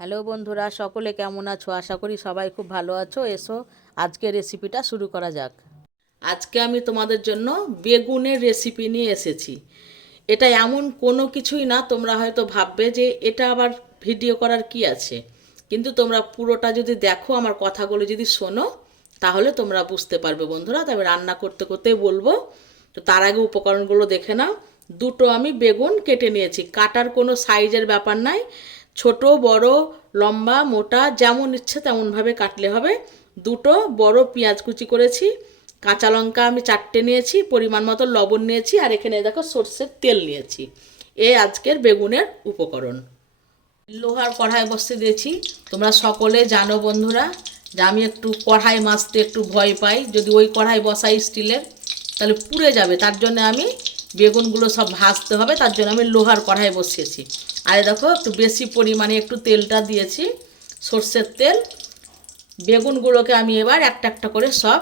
Hello বন্ধুরা, সকলে কেমন আছো? আশা করি সবাই খুব ভালো আছো। এসো আজকে রেসিপিটা শুরু করা যাক। আজকে আমি তোমাদের জন্য বেগুনের রেসিপি নিয়ে এসেছি। এটা এমন কোনো কিছুই না, তোমরা হয়তো ভাববে যে এটা আবার ভিডিও করার কি আছে। কিন্তু তোমরা পুরোটা যদি দেখো, আমার কথাগুলো যদি শোনো, তাহলে তোমরা বুঝতে পারবে বন্ধুরা। তবে রান্না করতে করতেই বলব, তো তার আগে উপকরণগুলো দেখে নাও। দুটো আমি বেগুন কেটে নিয়েছি। কাটার কোনো সাইজের ব্যাপার নাই। ছোট, বড়, লম্বা, মোটা, যেমন ইচ্ছে তেমনভাবে কাটলে হবে। দুটো, বড় পেঁয়াজ কুচি করেছি। কাঁচা লঙ্কা আমি চারটে নিয়েছি, পরিমাণ মতো লবণ নিয়েছি, আর এখানে দেখো সর্ষের তেল নিয়েছি। এ আজকের বেগুনের উপকরণ। লোহার কড়াই বসতে দিয়েছি। তোমরা সকলে জানো বন্ধুরা যে আমি একটু কড়াই মাছতে একটু ভয় পাই। যদি ওই কড়াই বসাই স্টিলের, তাহলে পুড়ে যাবে। তার জন্য আমি বেগুনগুলো সব ভাজতে হবে, তার জন্য আমি লোহার কড়াই বসিয়েছি। আর দেখো, একটু বেশি পরিমাণে একটু তেলটা দিয়েছি, সর্ষের তেল। বেগুনগুলোকে আমি এবার একটা একটা করে সব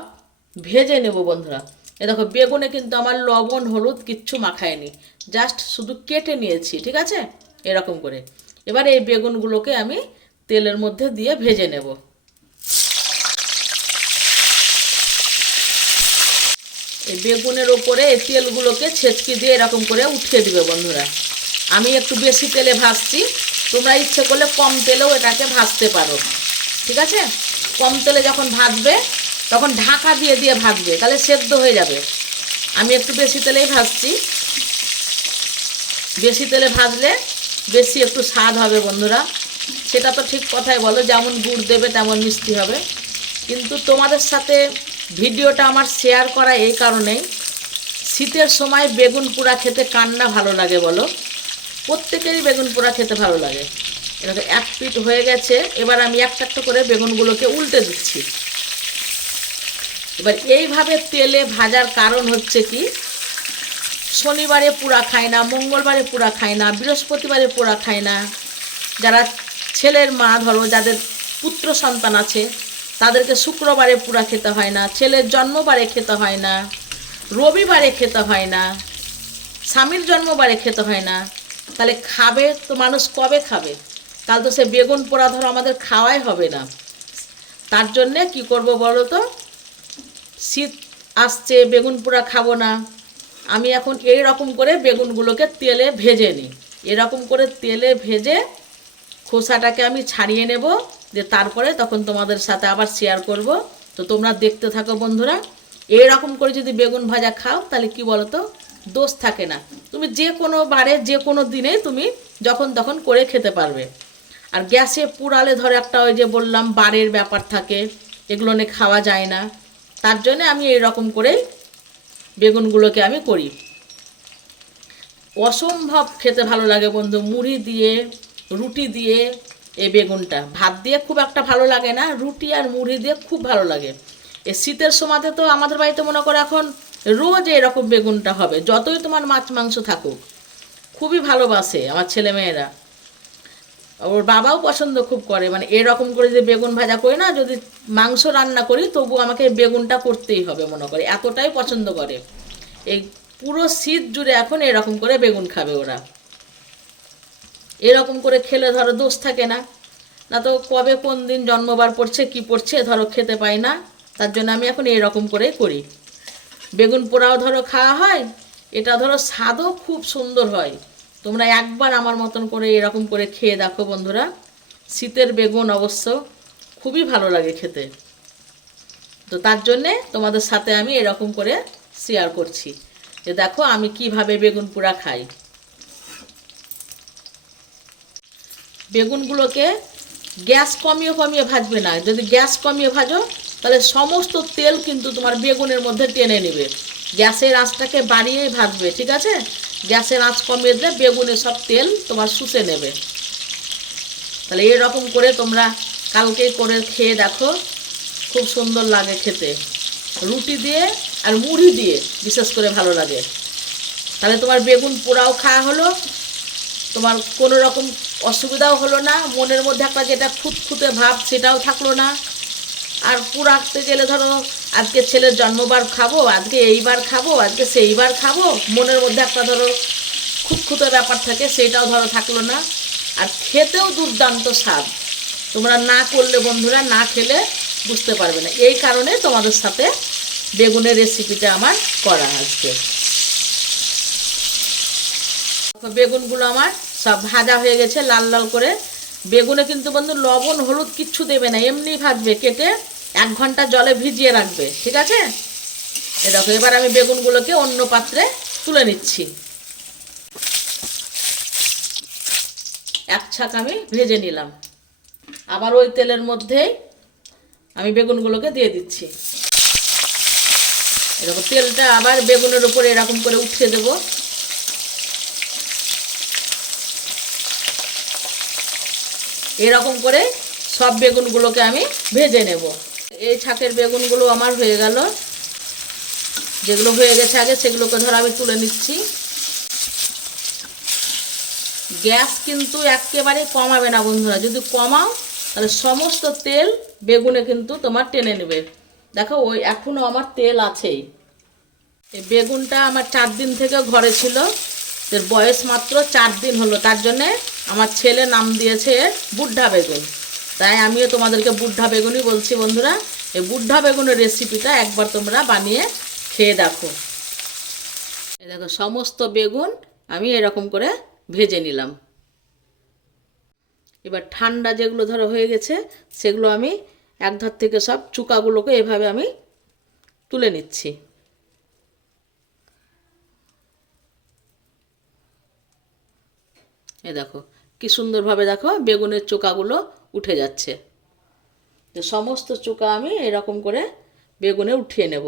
ভেজে নেব বন্ধুরা। এ দেখো, বেগুনে কিন্তু আমার লবণ, হলুদ কিচ্ছু মাখায়নি, জাস্ট শুধু কেটে নিয়েছি, ঠিক আছে? এরকম করে। এবার এই বেগুনগুলোকে আমি তেলের মধ্যে দিয়ে ভেজে নেব। এই বেগুনের ওপরে এই তেলগুলোকে ছেচকি দিয়ে এরকম করে উঠিয়ে দিবে বন্ধুরা। আমি একটু বেশি তেলে ভাজছি, তোমরা ইচ্ছে করলে কম তেলেও এটাকে ভাজতে পারো। ঠিক আছে? কম তেলে যখন ভাজবে, তখন ঢাকা দিয়ে দিয়ে ভাজবে, তাহলে সেদ্ধ হয়ে যাবে। আমি একটু বেশি তেলেই ভাজছি। বেশি তেলে ভাজলে বেশি একটু স্বাদ হবে বন্ধুরা। সেটা তো ঠিক কথাই বলো, যেমন গুড় দেবে তেমন মিষ্টি হবে। কিন্তু তোমাদের সাথে ভিডিওটা আমার শেয়ার করা এই কারণেই। শীতের সময় বেগুন পোড়া খেতে কান্না ভালো লাগে বলো। প্রত্যেকেরই বেগুন পোড়া খেতে ভালো লাগে। এটা তো এক পিট হয়ে গেছে, এবার আমি একটা একটা করে বেগুনগুলোকে উল্টে দিচ্ছি। এবার এইভাবে তেলে ভাজার কারণ হচ্ছে কি? শনিবারে পোড়া খায় না, মঙ্গলবারে পোড়া খায় না, বৃহস্পতিবারে পোড়া খায় না। যারা ছেলের মা ধরো, যাদের পুত্র সন্তান আছে তাদেরকে শুক্রবারে পুরা খেতে হয় না, ছেলের জন্মবারে খেতে হয় না, রবিবারে খেতে হয় না, স্বামীর জন্মবারে খেতে হয় না। তাহলে খাবে তো মানুষ কবে খাবে? তাহলে তো সে বেগুন পোড়া ধরো আমাদের খাওয়াই হবে না। তার জন্যে কি করব বলো তো? শীত আসছে, বেগুন পোড়া খাব না। আমি এখন এই রকম করে বেগুনগুলোকে তেলে ভেজে নিই। এরকম করে তেলে ভেজে খোসাটাকে আমি ছাড়িয়ে নেব। যে তারপরে তখন তোমাদের সাথে আবার শেয়ার করব। তো তোমরা দেখতে থাকো বন্ধুরা। এরকম করে যদি বেগুন ভাজা খাও, তাহলে কি বলো তো দোষ থাকে না। তুমি যে কোনো বারে, যে কোনো দিনে তুমি যখন তখন করে খেতে পারবে। আর গ্যাসে পুরালে ধরো একটা ওই যে বললাম, বারের ব্যাপার থাকে, এগুলো নিয়ে খাওয়া যায় না। তার জন্য আমি এই রকম করেই বেগুনগুলোকে আমি করি। অসম্ভব খেতে ভালো লাগে বন্ধু। মুড়ি দিয়ে, রুটি দিয়ে এই বেগুনটা। ভাত দিয়ে খুব একটা ভালো লাগে না, রুটি আর মুড়ি দিয়ে খুব ভালো লাগে। এই শীতের সময়তে তো আমাদের বাড়িতে মনে করো এখন রোজ এরকম বেগুনটা হবে, যতই তোমার মাছ মাংস থাকুক। খুবই ভালোবাসে আমার ছেলে মেয়েরা। ওর বাবাও পছন্দ খুব করে মানে এরকম করে যে বেগুন ভাজা করি না, যদি মাংস রান্না করি তবু আমাকে বেগুনটা করতেই হবে মনে করে, এতটাই পছন্দ করে। এই পুরো শীত জুড়ে এখন এরকম করে বেগুন খাবে ওরা। এরকম করে খেলে ধরো দোষ থাকে না। না তো কবে কোন দিন জন্মবার পড়ছে, কি পড়ছে, ধরো খেতে পাই না। তার জন্য আমি এখন এরকম করে করি। বেগুন পোড়াও ধরো খাওয়া হয়, এটা ধরো স্বাদও খুব সুন্দর হয়। তোমরা একবার আমার মতন করে এরকম করে খেয়ে দেখো বন্ধুরা। শীতের বেগুন অবশ্য খুবই ভালো লাগে খেতে। তো তার জন্যে তোমাদের সাথে আমি এরকম করে শেয়ার করছি। যে দেখো আমি কীভাবে বেগুন পোড়া খাই। বেগুনগুলোকে গ্যাস কমিয়ে কমিয়ে ভাজবে না। যদি গ্যাস কমিয়ে ভাজো, তাহলে সমস্ত তেল কিন্তু তোমার বেগুনের মধ্যে টেনে নেবে। গ্যাসের আঁচটাকে বাড়িয়েই ভাজবে, ঠিক আছে? গ্যাসের আঁচ কমিয়ে দিলে বেগুনের সব তেল তোমার শুষে নেবে। তাহলে এরকম করে তোমরা কালকে করে খেয়ে দেখো। খুব সুন্দর লাগে খেতে। রুটি দিয়ে আর মুড়ি দিয়ে বিশেষ করে ভালো লাগে। তাহলে তোমার বেগুন পোড়াও খাওয়া হলো। তোমার কোনো রকম অসুবিধাও হলো না, মনের মধ্যে একটা যেটা খুঁতখুঁতে ভাব সেটাও থাকল না। আর পুরাতে গেলে ধরো, আজকে ছেলের জন্মবার খাব, আজকে এইবার খাব, আজকে সেইবার খাব, মনের মধ্যে একটা ধরো খুঁতখুঁতে ব্যাপার থাকে, সেটাও ধরো থাকল না। আর খেতেও দুর্দান্ত স্বাদ। তোমরা না করলে বন্ধুরা, না খেলে বুঝতে পারবে না। এই কারণে তোমাদের সাথে বেগুনের রেসিপিটা আমার করা আজকে। বেগুনগুলো আমার সব ভাজা হয়ে গেছে লাল লাল করে। বেগুনে কিন্তু বন্ধু লবণ, হলুদ কিচ্ছু দেবে না, এমনি ভাজবে, কেটে এক ঘণ্টা জলে ভিজিয়ে রাখবে, ঠিক আছে? এ দেখো, এবার আমি বেগুনগুলোকে অন্য পাত্রে তুলে নিচ্ছি। এক ছাক আমি ভেজে নিলাম। আবার ওই তেলের মধ্যেই আমি বেগুনগুলোকে দিয়ে দিচ্ছি। এরকম তেলটা আবার বেগুনের উপরে এরকম করে উঠিয়ে দেবো। এরকম করে সব বেগুনগুলোকে আমি ভেজে নেব। এই ছাকের বেগুনগুলো আমার হয়ে গেল। যেগুলো হয়ে গেছে আগে সেগুলোকে ধর আমি তুলে নিচ্ছি। গ্যাস কিন্তু একেবারে কমাবে না বন্ধুরা। যদি কমাও, তাহলে সমস্ত তেল বেগুনে কিন্তু তোমার টেনে নেবে। দেখো, ওই এখনও আমার তেল আছেই। বেগুনটা আমার চার দিন থেকে ঘরে ছিল। এর বয়স মাত্র চার দিন হলো। তার জন্যে আমার ছেলে নাম দিয়েছে বুড্ঢা বেগুন। তাই আমিও তোমাদেরকে বুড্ঢা বেগুনই বলছি বন্ধুরা। এই বুড্ঢা বেগুনের রেসিপিটা একবার তোমরা বানিয়ে খেয়ে দেখো। দেখো, সমস্ত বেগুন আমি এরকম করে ভেজে নিলাম। এবার ঠান্ডা যেগুলো ধরো হয়ে গেছে, সেগুলো আমি এক ধার থেকে সব চুকাগুলোকে এভাবে আমি তুলে নিচ্ছি। এ দেখো, কি সুন্দরভাবে দেখো বেগুনের চোকাগুলো উঠে যাচ্ছে। তো সমস্ত চোকা আমি এরকম করে বেগুনে উঠিয়ে নেব।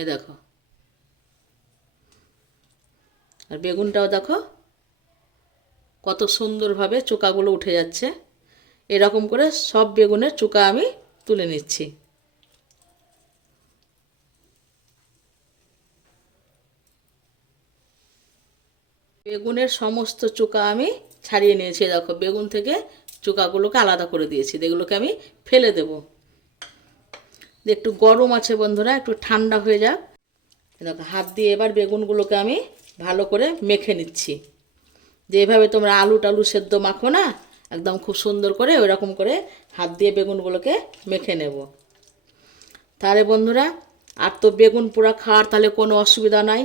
এ দেখো। আর বেগুনটাও দেখো, কত সুন্দরভাবে চোকাগুলো উঠে যাচ্ছে। এরকম করে সব বেগুনের চোকা আমি তুলে নিচ্ছি। বেগুনের সমস্ত চোকা আমি ছাড়িয়ে নিয়েছি দেখো, বেগুন থেকে চোকাগুলোকে আলাদা করে দিয়েছি, এগুলোকে আমি ফেলে দেব। একটু গরম আছে বন্ধুরা, একটু ঠান্ডা হয়ে যাক। দেখো, হাত দিয়ে এবার বেগুনগুলোকে আমি ভালো করে মেখে নিচ্ছি। যে এভাবে তোমরা আলু টালু সেদ্ধ মাখো না, একদম খুব সুন্দর করে ওই রকম করে হাত দিয়ে বেগুনগুলোকে মেখে নেব। তাহলে বন্ধুরা, আর তো বেগুন পোড়া খাওয়ার তাহলে কোনো অসুবিধা নাই।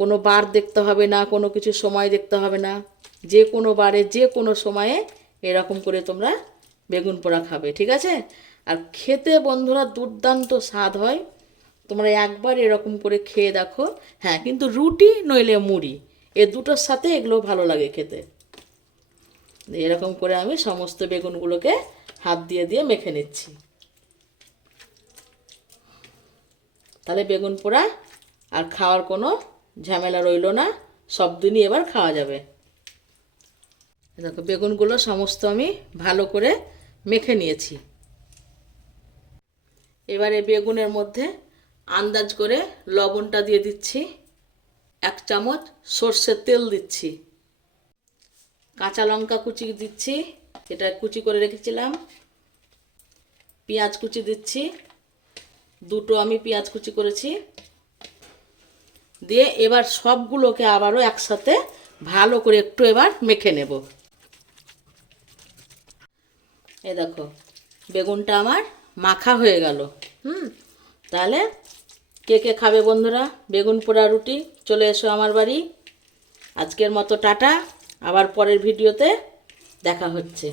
কোনো বার দেখতে হবে না, কোনো কিছু সময় দেখতে হবে না। যে কোনো বারে, যে কোনো সময়ে এরকম করে তোমরা বেগুন পোড়া খাবে, ঠিক আছে? আর খেতে বন্ধুরা দুর্দান্ত স্বাদ হয়। তোমরা একবার এরকম করে খেয়ে দেখো। হ্যাঁ কিন্তু রুটি নইলে মুড়ি, এ দুটোর সাথে এগুলো ভালো লাগে খেতে। এরকম করে আমি সমস্ত বেগুনগুলোকে হাত দিয়ে দিয়ে মেখে নিচ্ছি। তাহলে বেগুন পোড়া আর খাওয়ার কোনো ঝামেলা রইল না, সব দিনই এবার খাওয়া যাবে। দেখো, বেগুনগুলো সমস্ত আমি ভালো করে মেখে নিয়েছি। এবারে বেগুনের মধ্যে আন্দাজ করে লবণটা দিয়ে দিচ্ছি, এক চামচ সর্ষের তেল দিচ্ছি। কাঁচা লঙ্কা কুচি দিচ্ছি, এটা কুচি করে রেখেছিলাম। পেঁয়াজ কুচি দিচ্ছি, দুটো আমি পেঁয়াজ কুচি করেছি। দিয়ে এবার সবগুলোকে আবারও একসাথে ভালো করে একটু এবার মেখে নেব। এ দেখো, বেগুনটা আমার মাখা হয়ে গেল। হুম, তাহলে কে কে খাবে বন্ধুরা? বেগুন পোড়া রুটি, চলে এসো আমার বাড়ি। আজকের মতো টাটা, আবার পরের ভিডিওতে দেখা হচ্ছে।